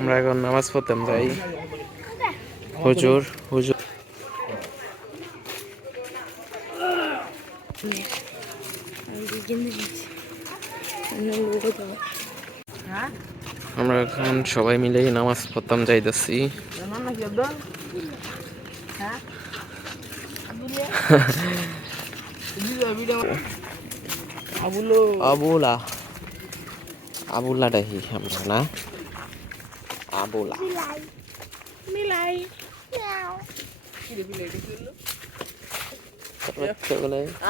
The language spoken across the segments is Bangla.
আমরা এখন নামাজ পড়তাম যাই। হুজুর হুজুর আমরা এখন সবাই মিলে নামাজ পড়তাম যাইতেছি। আবুলা আবুলা ডাহি আমরা না আবুলা মিলাই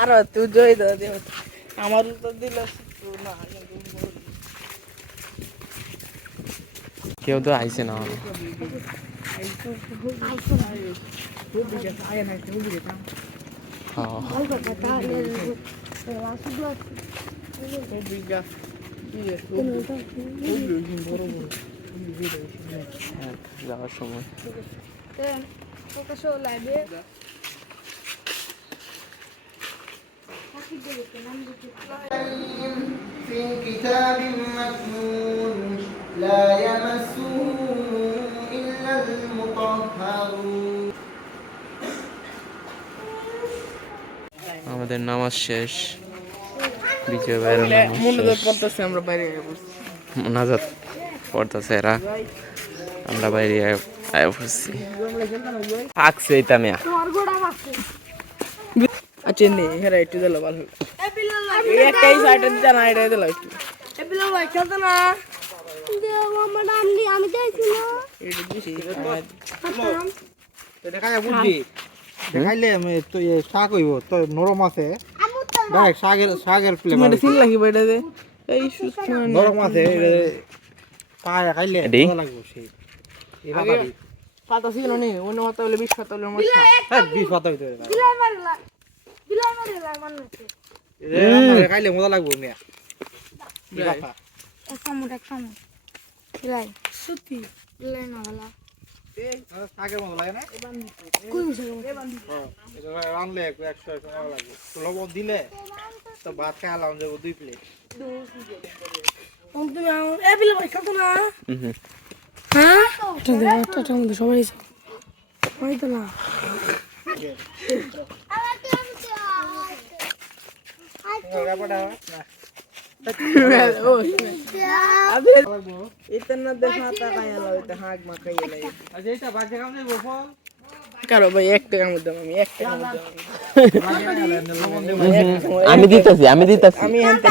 আর তুই জয় দা দে আমার তো দিল না কেউ তো আইছে না। যাওয়ার সময় في كتاب مكنون لا يمسه إلا المطهرون আমাদের নামাজ শেষ। বিজয় ভাইয়ের নাজাত পড়তেছে এরা, আমরা বাইরে আয়া পড়ছি। থাকছে এটা মেয়া আচ্ছা নে হেরা একটু দিল ভালো একটাই সাইড দিতে না এটা দিল একটু এ বিলো ভাই চলতো না আমি দেখছি না এটা দিছি তো দেখা যায় বুদ্ধি দেখাইলে আমি তো শাক হইব তো নরম আছে ডাইরেক্ট শাকের ফ্লেভার মানে সিং লাগি বাইটা দে এই সুস্থ নরম আছে পায়া খাইলে ভালো লাগবে সেই এই পাতা পাতা ছিল নি অন্য পাতা হলে 20 পাতা হলে মশলা হ্যাঁ 20 পাতা হইতে পারে বিলাই মারলা মানে এই খাইলে মজা লাগবে মিয়া কি কথা এক চামচ বিলাই সত্যি বিলাই না ভালো এই শাকের মজা লাগে না কোন জায়গা এটা রানলে 100 টাকা লাগবে লবণ দিলে তো ভাত খাওয়ালাম যাবো 2 প্লেট তুমি এ বিলাই ভাই খাতো না হ্যাঁ এটা মধ্যে সবাই হয়তো না इतना देखा था काया ला इतना हाग मा काया ला আচ্ছা এটা ভাত খাওয়া যাবে ফল करो भाई एक टाका मत আমি এক টাকা আমি দিতেছি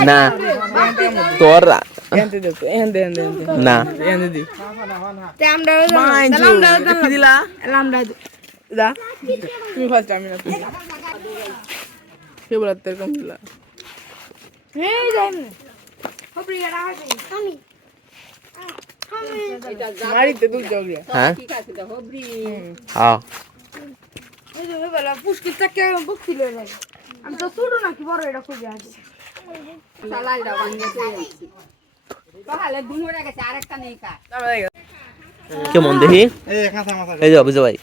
না তোর এনতে দে এনতে না এনতে দি তে আমরা কি দিলা আমরা দা তুমি ফার্স্ট আমি না তুমি কে বলা তোর কম দিলা এই যাই না হবরি এরা আমি মারিতে দুধ যাও গিয়া হ্যাঁ কি খাইতে দাও হবরি হ্যাঁ এই যে বেলা পুষ্কিল থেকে বক্তি লই লাগে আমি তো ছোট নাকি বড় এটা খুঁজে আছি সালাদ দাও বানিয়ে দিয়েছি তাহলে দুন হয়ে গেছে আরেকটা নেই কা কেমন দেখি এই কাঁচা মাথা এই যাও বুঝো ভাই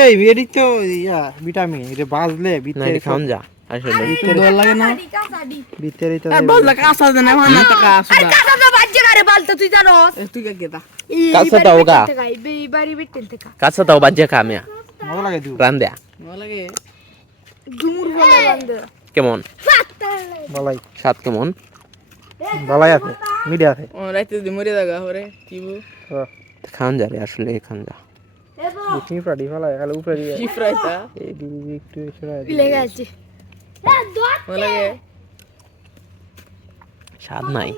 এই এডি তো ইয়া ভিটামিন এটা বাজলে না ভিতরে এটা খাওন যা আসলে দোল লাগে না ভিতরে তো আর বল কাঁচা দেনা না টাকা আসুদা কাকা তো বাজে করে বলতে তুই জানোস তুই কে গেতা কাঁচা দাও গা এই বাড়ি বিটেন থেকে কাঁচা দাও বাজে খামিয়া ভালো লাগে দিও রান দেয়া ভালো লাগে ডুমুর বলে বন্ধ কেমন ভালাই স্বাদ কেমন ভালাই আছে মিডিয়া আছে ও রাইতে দি মরে দাগা হরে কিবু খান যা রে আসলে খান যা বুঝি প্রাডি ভালাই খালি উপরে দিয়ে কি ফ্রাইতা এই দিদি একটু এসে লেগে আছে ভালো লাগে স্বাদ নাই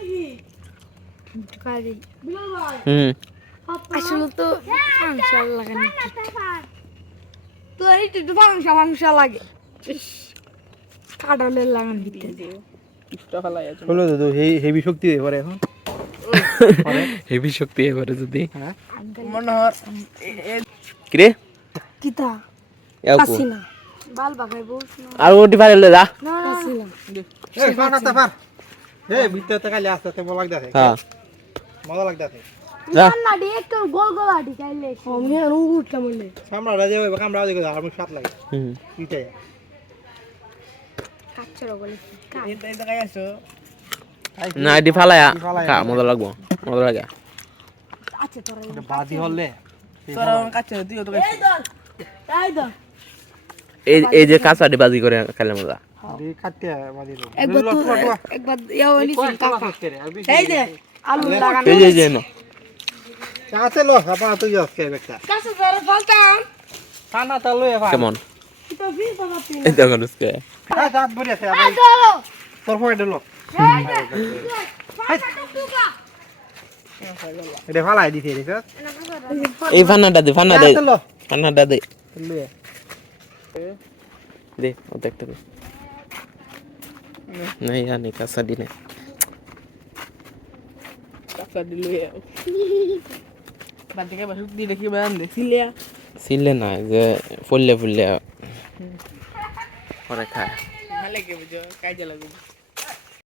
খাই হুম আসলে তো ফাংশন লাগে না তো একটু ফাংশন লাগে কাটালের লাগান দিতে ইস্টা ভালো আছে হলো তো হেভি শক্তি হয়ে পড়ে এখন হেভি শক্তি এবারে যদি হ্যাঁ মনে হয় কিরে কিতা ইয়াকু কাসিনা বাল বাগাই বলছ না আর ওটি পারলে যা না কাসিনা এই ফাটা ফার এই ভিতরে তো খালি আস্তে আস্তে মজা লাগতাছে হ্যাঁ মজা লাগতাছে যা না ডে একটু গোল গোল আটি চাইলে আমি আর উঠলাম বলে সামরা রাজে হবে কামরা রাজে আর আমি সাত লাগে হুম পিটাই কাচ্চর বলে এটা গায় আছো না এটি ফালায়া খা মজা লাগবো মজা লাগে এটা বাদি হলে তোরা আমার কাছে তুইও তো কাছে এই যে কাঁচাটি বাজি করে খেলে মজা এই কাটতে বাদি হলো একবার ইয়াও নিছি কাকা এই যে আলু লাগানো এই যে না কাছে লো আপা তুই আজকে একটা কাছে ধরে ফলতাম খানা তা লই ভাই কেমন তো ফির বাবা পিন এই দেখো নুসকে হ্যাঁ দাঁত ভরে আছে আবার চলো তোর পয়েন্ট হলো এটা ফালাই দিছে রে স্যার এই ফান্নাটা দে লো ফান্নাটা দে লই দে ও দেখতে দে नहीं यार नहीं कासा दी नहीं কাকা দিলে বাদ থেকে বাসুক দিয়ে দেখি বান দেখিলিয়া सिले ना जे फुल्ले फुल्ले और खाए ভালো কে বুঝো কাজে লাগবে